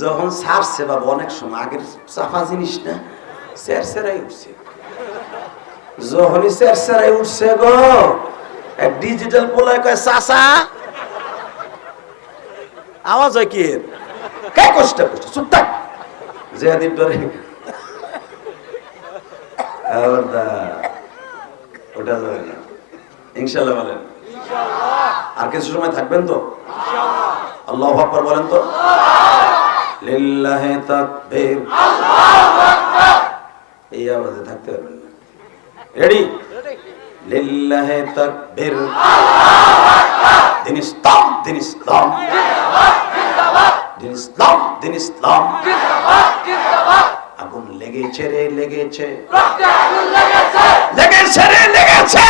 যখন ছাড়ছে বাবা অনেক সময় আগের চাফা জিনিস না স্যার স্যারাই উঠছে। যখনই স্যার স্যারাই উঠছে গো এক ডিজিটাল পোলায় কয় চাচা আওয়াজ হয় কি? কে কষ্ট কষ্ট চুপ থাক। খবরদার। ওটা যাবে না। ইনশাল্লাহ বলেন। আর কিছু সময় থাকবেন তো? আল্লাহ আকবার বলেন তো? লিল্লাহে তাকবীর। এই আওয়াজে থাকতে পারবেন না। রেডি লিল্লাহে তাকবীর। দিন ইসলাম দিন ইসলাম। দিন ইসলাম দিন ইসলাম। আগুন লেগেছে রে, লেগেছে। লেগেছে রে, লেগেছে।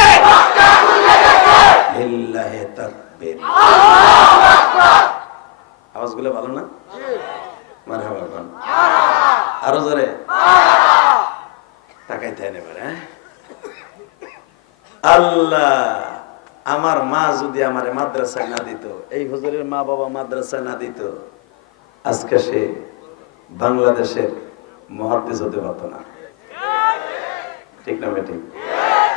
লিল্লাহে তাকবীর। আওয়াজগুলো ভালো না? আরও জোরে। তাকাইতে হয় আল্লাহ, আমার মা যদি আমার মাদ্রাসায় না দিত, এই হুজুরের মা বাবা মাদ্রাসায় না দিত, আজকে সে বাংলাদেশের মহাদ্দেশ হতে পারত না। ঠিক না ঠিক?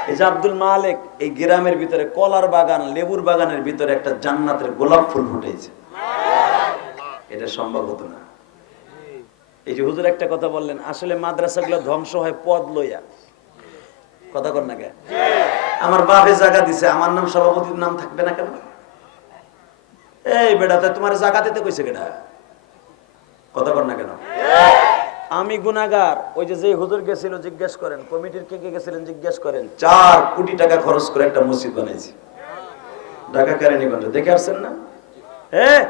এই যে আব্দুল মালিক, এই গ্রামের ভিতরে কলার বাগান, লেবুর বাগানের ভিতরে একটা জান্নাতের গোলাপ ফুল ফুটেছে। এটা সম্ভব হতো না। এই যে হুজুর একটা কথা বললেন, আসলে মাদ্রাসাগুলো ধ্বংস হয় পদ লইয়া। কথা কর না আমার বাপে জায়গা দিছে, আমার নাম সভাপতির নাম থাকবে না কেন? এই বেটা, তা তোমার জায়গা দিতে কইছে কেটা কথা কর না কেন? আমি গুনাগার ওই যে যে হুজুর গেছিল জিজ্ঞেস করেন, কমিটির কে কে গেছিলেন জিজ্ঞেস করেন, চার কোটি টাকা খরচ করে একটা মসজিদ বানাইছি। ঢাকা দেখে আসছেন না? হ্যাঁ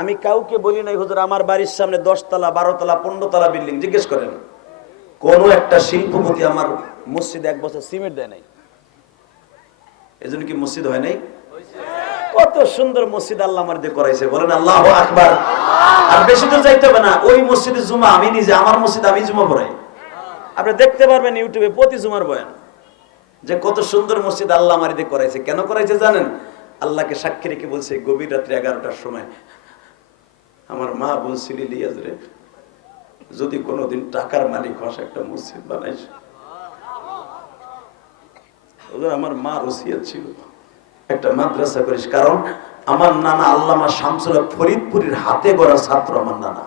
আমি কাউকে বলি নাই, হুজুর, আমার বাড়ির সামনে দশতলা, বারোতলা পনেরো তলা বিল্ডিং। জিজ্ঞেস করেন। কোন একটা শিল্পপতি আমার মসজিদ এক বছর সিমেন্ট দেয় নাই। এজন্য কি মসজিদ হয় নাই? কত সুন্দর মসজিদ আল্লাহ আমার দিয়ে করাইছে। বলেন, আল্লাহ আকবার। আর বেশি দূর যাইতে হবে না, ওই মসজিদে জুমা, আমি নিজে, আমার মসজিদ আমি জুমা পড়াই। আপনি দেখতে পারবেন ইউটিউবে প্রতি জুমার বয়ান। যে কত সুন্দর মসজিদ আল্লাহ আমার দিয়ে করাইছে। কেন করাইছে জানেন? আল্লাহকে সাক্ষী রেখে বলছে, গভীর রাত্রি এগারোটার সময় আমার মা বলছিল লিয়াজ রে যদি কোনোদিন টাকার মালিক হস একটা মসজিদ বানাইস। আমার মা রসিয়া ছিল। একটা মাদ্রাসা করিস কারণ আমার নানা আল্লামা শামসুল ফরিদপুরের হাতে গড়া ছাত্র আমার নানা।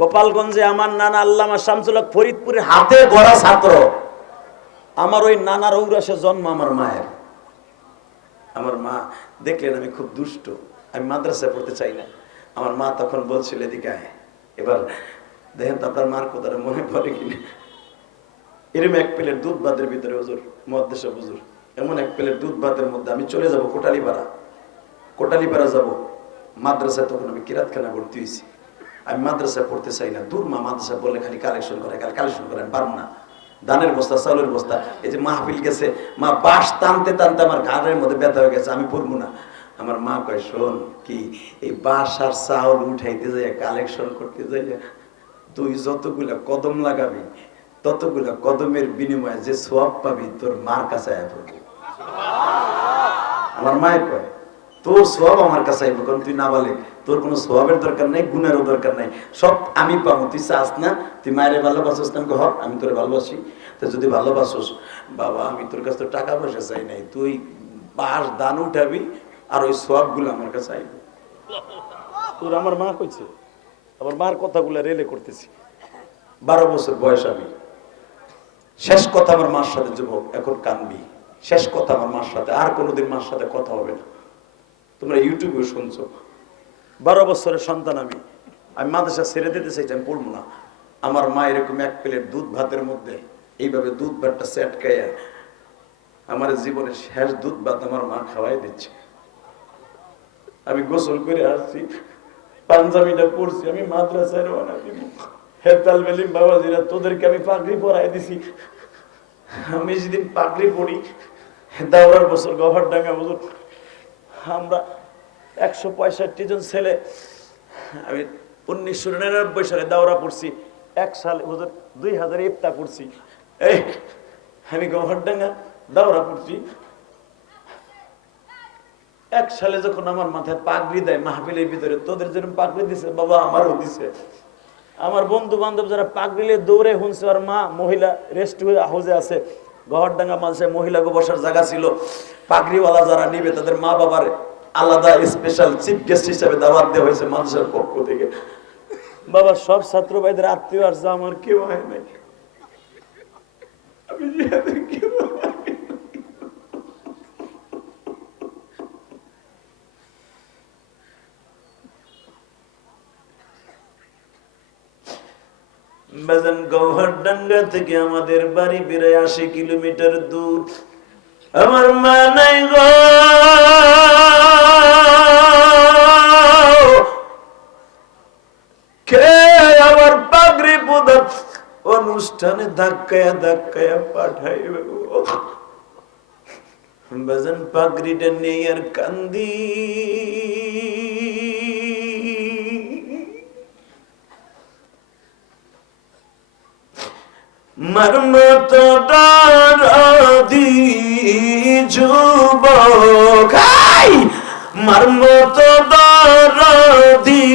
গোপালগঞ্জে আমার নানা আল্লামা শামসুল ফরিদপুরের হাতে গড়া ছাত্র। আমার ওই নানার ঔরাসে জন্ম আমার মায়ের। আমার মা দেখলেন আমি খুব দুষ্ট আমি মাদ্রাসায় পড়তে চাই না। আমার মা তখন বলছিল এদিকে এবার দেখেন তো আপনার মার কথাটা মনে পড়ে কিনা। এরম এক প্লেট দুধ ভাতের ভিতরে হুজুর মহাদেশা হুজুর, এমন এক প্লেট দুধ ভাতের মধ্যে আমি চলে যাব কোটালিপাড়া। কোটালিপাড়া যাব। মাদ্রাসায় তখন আমি কিরাতখানা ভর্তি হয়েছি। আমি মাদ্রাসায় পড়তে চাই না। দূর মা মাদ্রাসায় বললে খালি কালেকশন করে খালি কালেকশন করে আমি পারব না। ধানের বস্তা, চাউলের বস্তা, এই যে মাহফিল গেছে, মা বাস টানতে টানতে আমার ঘাড়ের মধ্যে ব্যথা হয়ে গেছে, আমি পড়ব না। আমার মা কয়, শোন কি, এই বাঁশ আর চাউল উঠাইতে যাই কালেকশন করতে যাই তুই যতগুলা কদম লাগাবি, ততগুলা কদমের বিনিময়ে যে সোয়াব পাবি, তোর মার কাছে আমার মায়ের কয়, তোর সোয়াব আমার কাছে আইব, কারণ তুই না বলে, তোর কোনো সোয়াবের দরকার নাই গুণেরও দরকার নাই। সব আমি পাবো, তুই চাস না, তুই মায়ের ভালোবাসিস না হক, আমি তোর ভালোবাসি। তো যদি ভালোবাসোস, বাবা, আমি তোর কাছে তো টাকা পয়সা চাই নাই, তুই বাস দান উঠাবি আর ওই সোয়াবগুলো আমার কাছে আইব তোর আমার মা কইছে? আমার মার কথাগুলো রেলে করতেছি। বারো বছর বয়স আমি। শেষ কথা আমার মার সাথে যুবক এখন কানবি। শেষ কথা আমার মার সাথে আর কোনোদিন মার সাথে কথা হবে না। তোমরা ইউটিউবে শুনছো। বারো বছরের সন্তান আমি। আমি মাদ্রাসা ছেড়ে দিতে চাইছি আমি পড়ব না। আমার মা এরকম এক প্লেট দুধ ভাতের মধ্যে এইভাবে দুধ ভাতটা সেট খাইয়া আমার জীবনের শেষ দুধ ভাত আমার মা খাওয়াই দিচ্ছে। আমি গোসল করে আসছি, পাঞ্জাবিটা পড়ছি আমি মাদ্রাসায় রওনা দিব। হেতাল বেলিম বাবাজিরা, তোদেরকে আমি পাগড়ি পরাই দিছি। আমি যেদিন পাগড়ি পড়ি দাওরার বছর গভার ডাঙ্গা বছর, আমরা একশো পঁয়ষট্টি জন ছেলে, আমি উনিশশো নিরানব্বই সালে দাওরা পড়ছি, এক সালে হুজুর দুই হাজার ইফতা পড়ছি। এই, আমি গভার ডাঙ্গা দাওরা পড়ছি। এক সালে যখন আমার মাথায় পাগড়ি দেয় মাহফিলের ভিতরে, তোদের যেরকম পাগড়ি দিছে, বাবা আমারও দিছে। আমার বন্ধু বান্ধব যারা পাগড়িলে দৌড়ে শুনছে আর মা মহিলা রেস্ট হয়ে হাউজে আছে গহরডাঙ্গা মাঝে মহিলা বসার জায়গা ছিল। পাগড়িওয়ালা যারা নিবে, তাদের মা বাবার আলাদা স্পেশাল চিফ গেস্ট হিসাবে দাওয়াত দেওয়া হয়েছে মানুষের পক্ষ থেকে। বাবা, সব ছাত্র ভাইদের আত্মীয় আসছে আমার কেউ হয় নাই। আমি জিহাদের কেউ হয় নাই। বাজান গৌহার থেকে আমাদের বাড়ি বেড়ে আশি কিলোমিটার দূর। আমার মা নাই গো। আমার পাগড়ি পুদর অনুষ্ঠানে ধাক্কায়া ধাক্কায়া পাঠাইবে গো। বাজান পাগড়িটা নেই আর কান্দি। মর্মত দাদি যুবক। হাই! মর্মত দাদি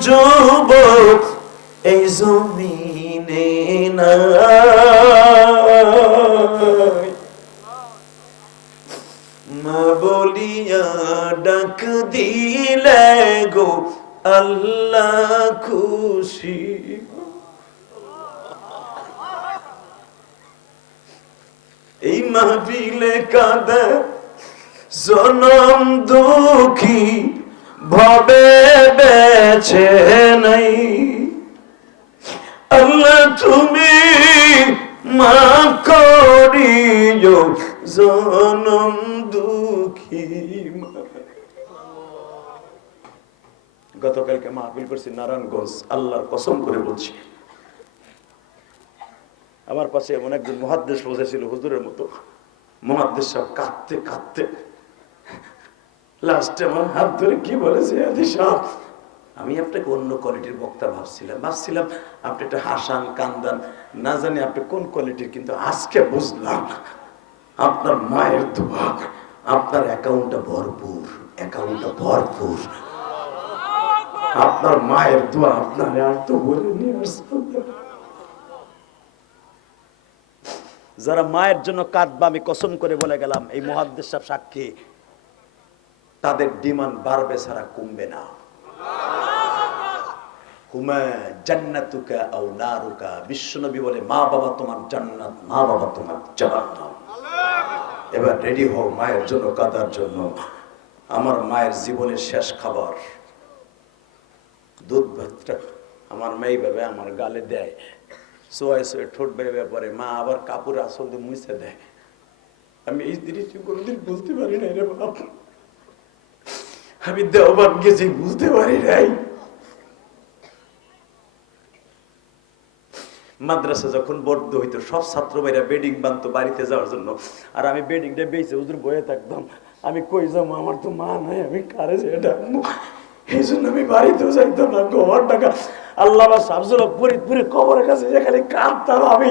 যুবক। এই জমিনে নাই। মা বলিয়া ডাক দিলে গো, আল্লাহ খুশি এই মাহফিলে কাঁদে জনম দুঃখী, ভবে বেছে নাই। আল্লাহ তুমি মা করিও, জনম দুঃখী গতকালকে মাহফিল করছি নারায়ণগঞ্জ, আল্লাহর কসম করে বলছি। আমার পাশে এমন একজন মহাদ্দেশ বসেছিল হুজুরের মতো। মহাদ্দেশ সব কাঁদতে কাঁদতে লাস্টে আমার হাত ধরে কি বলেছে সাহেব? আমি আপনাকে অন্য কোয়ালিটির বক্তা ভাবছিলাম। ভাবছিলাম, আপনি একটা হাসান, কান্দান, না জানি আপনি কোন কোয়ালিটির কিন্তু আজকে বুঝলাম আপনার মায়ের দোয়া, আপনার অ্যাকাউন্টটা ভরপুর অ্যাকাউন্টটা ভরপুর। আপনার মায়ের দোয়া আপনার আর তো বলে নিয়ে আসতে যারা মায়ের জন্য কাঁদবা, আমি কসম করে বলে গেলাম, এই মহাদ্দেশ সাহেব সাক্ষী। তাদের ডিমান্ড বাড়বে ছাড়া কমবে না। এবার রেডি জন্য কাদার জন্য। আমার মায়ের জীবনের শেষ খাবার। দুধ ভাতটা আমার মেয়ে ভাবে আমার গালে দেয়। সোয়াই সোয়ে ঠোঁট বেড়ে পরে মা আবার কাপড় আসল দিয়ে মুছে দেয়। আমি এই জিনিসটি কোনোদিন বুঝতে পারি নাই রে বাপ। আমি দেওবান গেছি, বুঝতে পারি নাই। মাদ্রাসা যখন বদ্ধ হইতো, সব ছাত্র ভাইরা বেডিং বানতো বাড়িতে যাওয়ার জন্য। আর আমি বেডিংটা বেঁচে হুজুর বয়ে থাকতাম। আমি কই যাব? আমার তো মা নাই, আমি কারে যে ডাকবো? এই জন্য আমি বাড়িতেও যাইতাম না টাকা আল্লাহ সাবজুল কবরের কাছে যেখানে কাঁদতাম আমি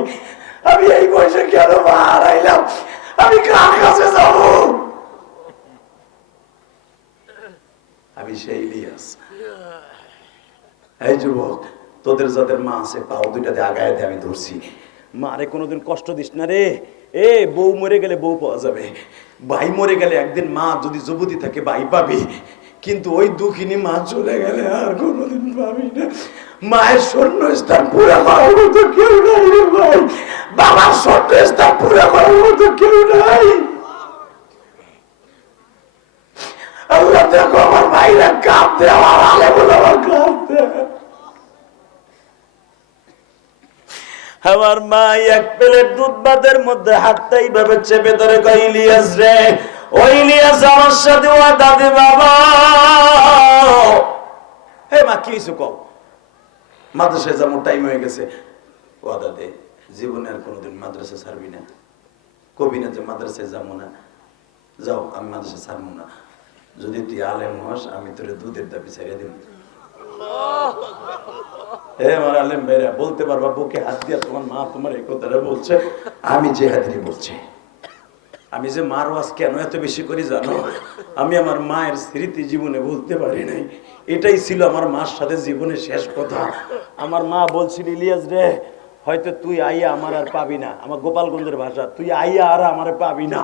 আমি এই বয়সে কেন হারাইলাম আমি কার কাছে যাব? আমি সেই ইলিয়াস। এই যুবক, তোদের যাদের মা আছে, পাও দুইটাতে আগায় আমি ধরছি। মারে কোনোদিন কষ্ট দিস না রে। এ, বউ মরে গেলে বউ পাওয়া যাবে। ভাই মরে গেলে একদিন মা যদি যুবতী থাকে, ভাই পাবি। কিন্তু ওই দুঃখিনী মা চলে গেলে আর কোনোদিন পাবি না। মায়ের স্বর্ণ স্থান পুরা করার মতো কেউ নাই রে ভাই। বাবার স্বর্ণ স্থান পুরা করার মতো কেউ নাই। আমার মা এক প্লেট দুধ ভাতের মধ্যে হাতটা এইভাবে চেপে ধরে কই ইলিয়াস রে ও ইলিয়াস আমার সাথে ওয়াদা বাবা। হে মা, কি হয়েছে কও? মাদ্রাসায় যাব টাইম হয়ে গেছে। ওয়াদা দে জীবনে আর কোনোদিন মাদ্রাসা ছাড়বি না। কবি না যে মাদ্রাসায় যাব না। যাও, আমি মাদ্রাসা ছাড়বো না। যদি তুই আলেম হস, আমি তোর দুধের দাবি ছেড়ে দিব। আমার আলেম ভাইরা, বলতে পারবা, বুকে হাত দিয়া তোমার মা তোমার এই কথাটা বলছে, আমি যে হাদিরি বলছি। আমি যে মার ওয়াজ কেন এত বেশি করি জানো? আমি আমার মায়ের স্মৃতি জীবনে বলতে পারি নাই। এটাই ছিল আমার মার সাথে জীবনের শেষ কথা। আমার মা বলছিল ইলিয়াস রে হয়তো তুই আইয়া আমার আর পাবি না। আমার গোপালগঞ্জের ভাষা তুই আইয়া আর আমার পাবি না।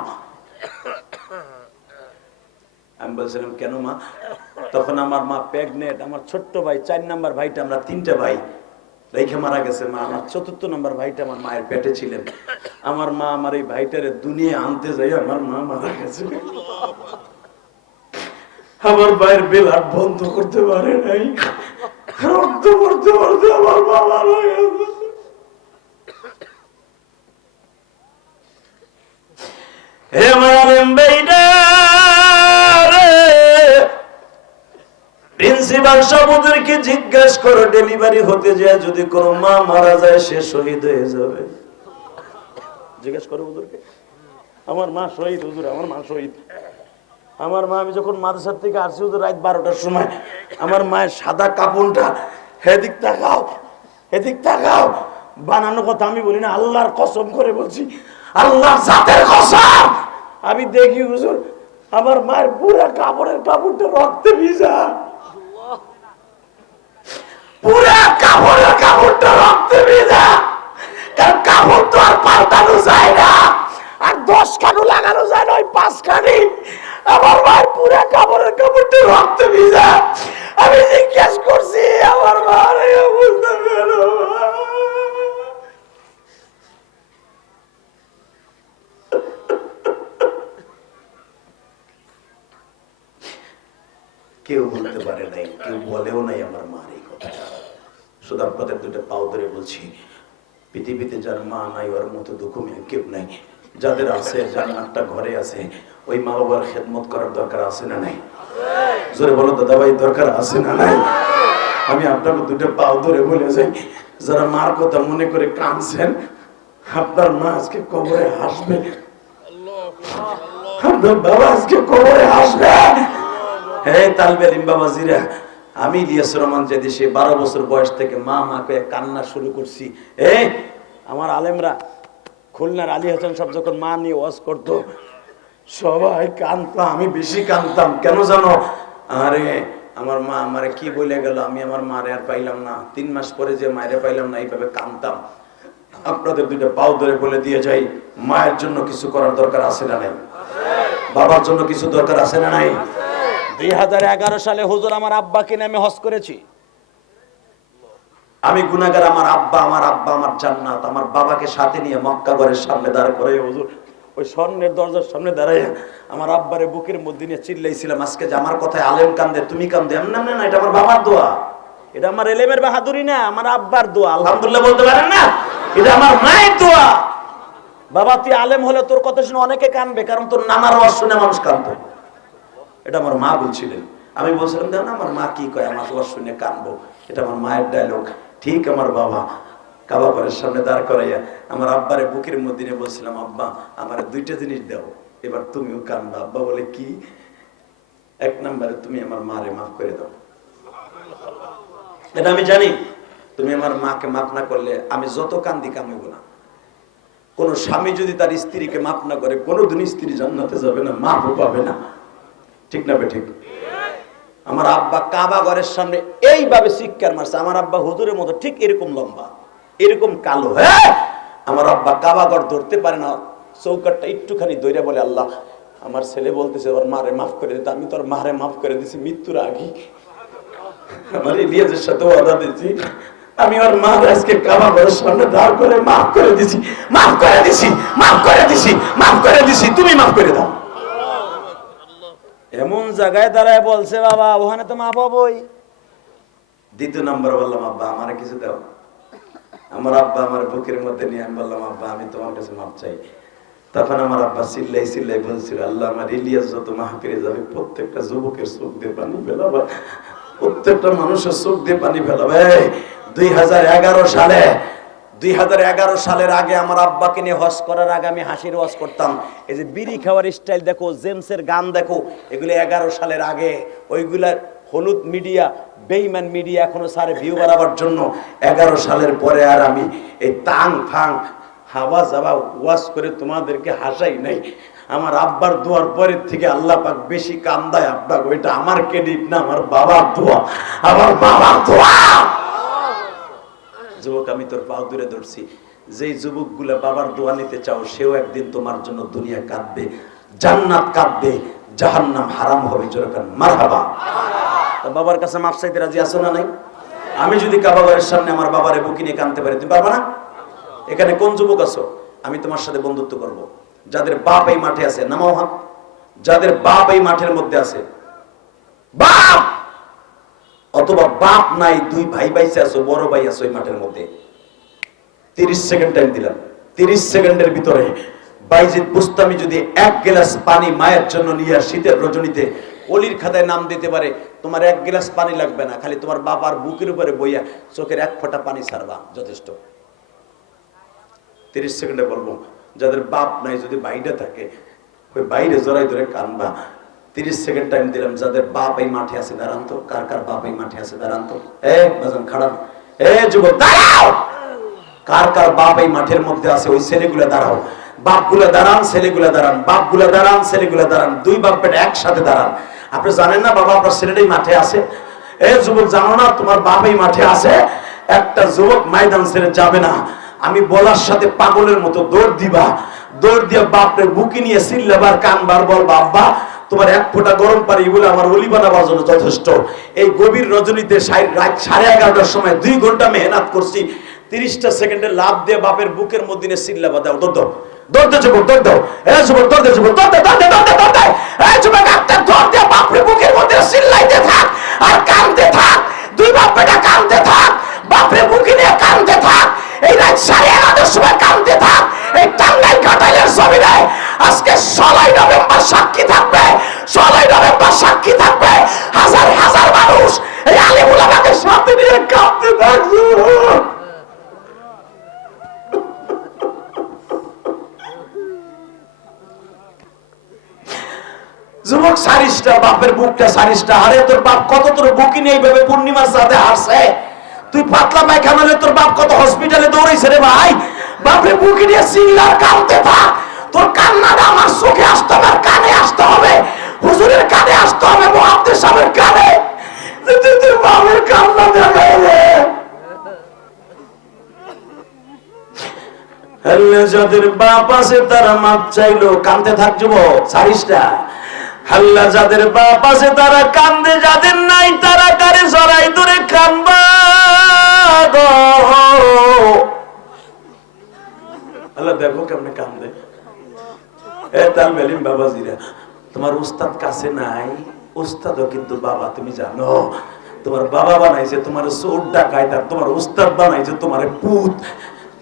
আমি বলছিলাম কেন মা? তখন আমার মা প্রেগনেন্ট আমার ছোট্ট ভাই চার নাম্বার ভাইটা আমরা তিনটা ভাই। রেখে মারা গেছে মা। আমার চতুর্থ নাম্বার ভাইটা আমার মায়ের পেটে ছিলেন। আমার মা আমার এই ভাইটারে দুনিয়া আনতে যাই, আমার মা মারা গেছে। আমার ভাইয়ের বেলার বন্ধ করতে পারে নাই। রক্ত করতে করতে আমার মা হে মারেম বেইডা। প্রিন্সিপাল সাহেবদেরকে জিজ্ঞেস করো, ডেলিভারি হতে যায় যদি কোনো মা মারা যায়, সে শহীদ হয়ে যাবে। জিজ্ঞেস করো ওদেরকে আমার মা শহীদ, হুজুর, আমার মা শহীদ। আমার মা, আমি যখন মাদ্রাসার থেকে আসছি, হুজুর, রাত বারোটার সময়, আমার মায়ের সাদা কাপড়টা, হেদিক তাকাও হেদিক তাকাও। বানানো কথা আমি বলি না, আল্লাহর কসম করে বলছি, আল্লাহ জাতের কসম। আমি দেখি হুজুর, আমার মায়ের পুরা কাপড়ের কাপড়টা রক্তে ভিজা। পুরা কাপড়ের কাপড়টা রক্তে ভেজা। কারণ কাপড় তো আর পাল্টানো যায় না। আর দশ খানু লাগানো যায় না, ওই পাঁচ আমার পুরা কাপড়ের কাপড়টা রক্তে আমি জিজ্ঞেস আমার অবস্থা কেউ বলতে পারে নাই, কেউ বলেও নাই আমার শুধু আপনাদের দুটো পাও ধরে বলছি, পৃথিবীতে যার মা নাই, ওর মতো দুঃখ মেয়ে কেউ নাই। যাদের আছে যার নাকটা ঘরে আছে, ওই মা বাবার খেদমত করার দরকার আছে না নাই? জোরে বলো, দাদা ভাই, দরকার আছে না নাই? আমি আপনাকে দুটো পাও ধরে বলে যাই, যারা মার কথা মনে করে কাঁদছেন, আপনার মা আজকে কবরে হাসবে আপনার বাবা আজকে কবরে হাসবে হে তালবেলিম বাবাজিরা আমি ইলিয়াস রহমান যে দেশে বারো বছর বয়স থেকে মা মাকে কান্না শুরু করছি। এ, আমার আলেমরা খুলনার আলী হাসান সব যখন মা নিয়ে ওয়াজ করতো, সবাই কানতাম আমি বেশি কানতাম কেন জানো? আরে, আমার মা আমারে কি বলে গেল? আমি আমার মারে আর পাইলাম না। তিন মাস পরে যে মায়ের পাইলাম না, এইভাবে কানতাম আপনাদের দুইটা পাও ধরে বলে দিয়ে যাই, মায়ের জন্য কিছু করার দরকার আছে না নাই? বাবার জন্য কিছু দরকার আছে না নাই? দুই হাজার এগারো সালে হুজুর আমার আব্বাকে নামে হজ করেছি। আমি গুনাগার আমার আব্বা আমার আব্বা আমার জান্নাত আমার বাবাকে সাথে নিয়ে মক্কা ঘরের সামনে দাঁড় করে হুজুর ওই স্বর্ণের দরজার সামনে দাঁড়াই আমার আব্বারে বুকের মধ্যে নিয়ে চিল্লাইছিলাম আজকে যে আমার কথায় আলেম কান্দে তুমি কান্দে এমন না না এটা আমার বাবার দোয়া। এটা আমার এলেমের বাহাদুরি না আমার আব্বার দোয়া। আলহামদুলিল্লাহ বলতে পারেন না? এটা আমার মায়ের দোয়া। বাবা তুই আলেম হলে তোর কথা শুনে অনেকে কানবে কারণ তোর নানার আওয়াজ শুনে মানুষ কানতো। এটা আমার মা বলছিলেন। আমি বলছিলাম দেখো আমার মা কি কয়? আমার আওয়াজ শুনে কানবো এটা আমার মায়ের ডায়লগ ঠিক আমার বাবা কাবা ঘরের সামনে দাঁড় করাইয়া আমার আব্বারে বুকের মধ্যে বলছিলাম, আব্বা, আমার দুইটা জিনিস দাও। এবার তুমিও কানবা আব্বা বলে, কি? এক নম্বরে, তুমি আমার মারে মাফ করে দাও। এটা আমি জানি। তুমি আমার মাকে মাফ না করলে আমি যত কান্দি কামিব না। কোন স্বামী যদি তার স্ত্রীকে মাফ না করে, কোনোদিন স্ত্রী জান্নাতে যাবে না, মাফও পাবে না। ঠিক না ঠিক? আমার আব্বা কাবা ঘরের সামনে এইভাবে শিক্ষার মারছে। আমার আব্বা হুজুরের মতো ঠিক এরকম লম্বা, এরকম কালো। হ্যাঁ আমার আব্বা কাবা ঘর ধরতে পারে না। চৌকাটটা একটুখানি দৈরা বলে, আল্লাহ, আমার ছেলে বলতেছে, ওর মারে মাফ করে দিতে আমি তোর মারে মাফ করে দিছি, মৃত্যুর আগে। আমার ইলিয়াসের সাথে ওয়াদা দিয়েছি। আমি ওর মা আজকে কাবা ঘরের সামনে দাঁড় করে মাফ করে দিছি, মাফ করে দিছি, মাফ করে দিছি, মাফ করে দিছি, তুমি মাফ করে দাও। এমন জায়গায় দাঁড়ায় বলছে, বাবা, ওখানে তো মা পাবই দ্বিতীয় নম্বর বললাম, আব্বা, আমার কিছু দাও। আমার আব্বা আমার বুকের মধ্যে নিয়ে আমি বললাম, আব্বা, আমি তোমার কাছে মাপ চাই। তখন আমার আব্বা চিল্লাই চিল্লাই বলছিল, আল্লাহ আমার ইলিয়াস যত মাহফিরে যাবে, প্রত্যেকটা যুবকের চোখ দিয়ে পানি ফেলাবা। প্রত্যেকটা মানুষের চোখ দিয়ে পানি ফেলাবে। দুই হাজার এগারো সালে দুই হাজার এগারো সালের আগে আমার আব্বাকে নিয়ে হজ করার আগে আমি হাসির ওয়াজ করতাম। এই যে বিড়ি খাওয়ার স্টাইল দেখো, জেমসের গান দেখো, এগুলো এগারো সালের আগে। ওইগুলার হলুদ মিডিয়া, বেইমান মিডিয়া এখনও সারে ভিউ বাড়াবার জন্য। এগারো সালের পরে আর আমি এই তাং ফাং, হাওয়া যাওয়া ওয়াজ করে তোমাদেরকে হাসাই নাই। আমার আব্বার দোয়ার পরের থেকে আল্লাহ পাক বেশি কান্দায় আব্বা এটা আমার ক্রেডিট না, আমার বাবার দোয়া। আমার বাবার দোয়া! যুবক, আমি তোর পাও দূরে ধরছি। যেই যুবকগুলা বাবার দোয়া নিতে চাও, সেও একদিন তোমার জন্য দুনিয়া কাঁদবে, জান্নাত কাঁদবে, জাহান্নাম হারাম হবে। যেরকম মারহাবা। তা বাবার কাছে মাপ চাইতে রাজি আছো না নাই? আমি যদি কাবাগরের সামনে আমার বাবারে বুকি নিয়ে কানতে পারি, তুমি পারবা না? এখানে কোন যুবক আছো? আমি তোমার সাথে বন্ধুত্ব করব। যাদের বাপ এই মাঠে আছে, নামাও হাত। যাদের বাপ এই মাঠের মধ্যে আছে, বাপ! অথবা বাপ নাই, দুই ভাই বাইসে আছো, বড় ভাই আছো এই মাঠের মধ্যে। তিরিশ সেকেন্ড টাইম দিলাম। তিরিশ সেকেন্ডের ভিতরে বাইজিৎ বুস্তামি যদি এক গ্লাস পানি মায়ের জন্য নিয়ে শীতের রজনীতে, অলির খাতায় নাম দিতে পারে, তোমার এক গ্লাস পানি লাগবে না, খালি তোমার বাবার বুকের উপরে বইয়া চোখের এক ফোঁটা পানি ছাড়বা, যথেষ্ট। তিরিশ সেকেন্ডে বলব, যাদের বাপ নাই, যদি বাইরে থাকে, ওই বাইরে জড়াই ধরে কানবা। তিরিশ সেকেন্ড টাইম দিলাম, যাদের বাপ এই মাঠে আছে দাঁড়ান কার কার বাপ এই মাঠে আছে দাঁড়ান এ, বাজান, খাড়ান। এ, যুবক, দাঁড়াও! কার কার বাপ এই মাঠের মধ্যে আছে, ওই ছেলেগুলো দাঁড়াও। বাপগুলা দাঁড়ান, ছেলেগুলা দাঁড়ান। বাপগুলা দাঁড়ান, ছেলেগুলা দাঁড়ান। দুই বাপ বেটা একসাথে দাঁড়ান। আপনি জানেন না, বাবা আপনার ছেলেটাই মাঠে আছে? এ, যুবক, জানো না, তোমার বাপ এই মাঠে আছে? একটা যুবক ময়দান ছেড়ে যাবে না। আমি বলার সাথে পাগলের মতো দৌড় দিবা। দৌড় দিয়ে বাপরে বুকি নিয়ে সিল্লাবার কানবার বল বাবা তোমার এক ফোঁটা গরম পানি বলে আমার অলি বানাবার জন্য যথেষ্ট। এই গভীর রজনীতে রাত সাড়ে এগারোটার সময় দুই ঘণ্টা মেহনত করছি। তিরিশটা সেকেন্ডে লাভ দিয়ে বাপের বুকের মধ্যে সিল্লা বাদ দৌড় দাও দৌড় দে যুবক, দৌড় দাও এ যুবক, দৌড় দে যুবক, দৌড় দে দৌড় দে দৌড় দে দৌড় দে। বাপের বুকটা সারিসটা আরে তোর বাপ কত তোর বুকি নেই ভেবে পূর্ণিমার সাথে হারছে। তুই পাতলা পায়খানা হলে তোর বাপ কত হসপিটালে দৌড়াইছে রে ভাই? বাপরে, বুকি নিয়ে সিংলার কানতে থাক। তোর কান্নাটা আমার চোখে আসতে হবে, আর কানে আসতে হবে। হুজুরের কানে আসতে হবে মহাব্দের সাহেবের কানে। তুই তোর বাপের কান্না দেখাই রে যাদের বাপ আছে, তারা মাপ চাইলো কান্দে থাক যুবক, সারিসটা। আল্লাহ যাদের বাপ আছে, তারা কান্দে, যাদের নাই, তারা কারে জড়াই ধরে কানবা গো। আল্লাহ দেখো কেমনে কান্দে। এ তাল তোমার উস্তাদ কাছে নাই, উস্তাদও কিন্তু বাবা, তুমি জানো। তোমার বাবা বানাইছে, তোমার চোর ডাকায় তার তোমার উস্তাদ বানাইছে, তোমার পুত।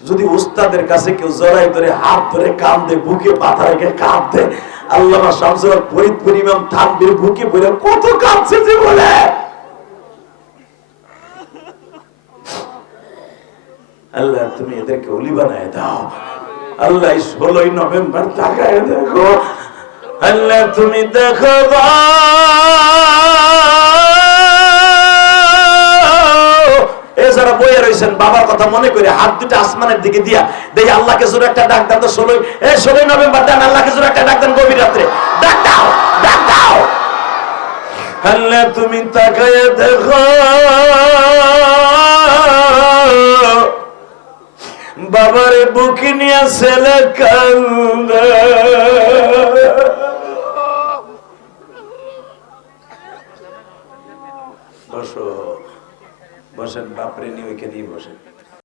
যদি উস্তাদের কাছে কেউ জড়াই ধরে হাত ধরে কান্দে, বুকে পাথা রেখে কাঁদে আল্লাহ শামসুল ফরিদপুর ইমাম থানবির বুকে পড়ে কত কাঁদছে বলে আল্লাহ, তুমি এদেরকে অলি বানায় দাও আল্লাহ ষোলোই নভেম্বর তাকায় দেখো আল্লাহ, তুমি দেখো গো। রয়েছেন বাবার কথা মনে করে হাত দুটো আসমানের দিকে দিয়া দেখি আল্লাহকে জোরে একটা ডাক দেন তো ষোলোই, এ ষোলোই নভেম্বর দেন, আল্লাহকে জোরে একটা ডাক দেন গভীর রাত্রে। ডাক দাও ডাক দাও। আল্লাহ তুমি তাকায় দেখো। বাবারে বুকে নিয়ে ছেলে কান্দে। বসো। বসেন বাপরে নিয়ে ওইখানেই বসেন।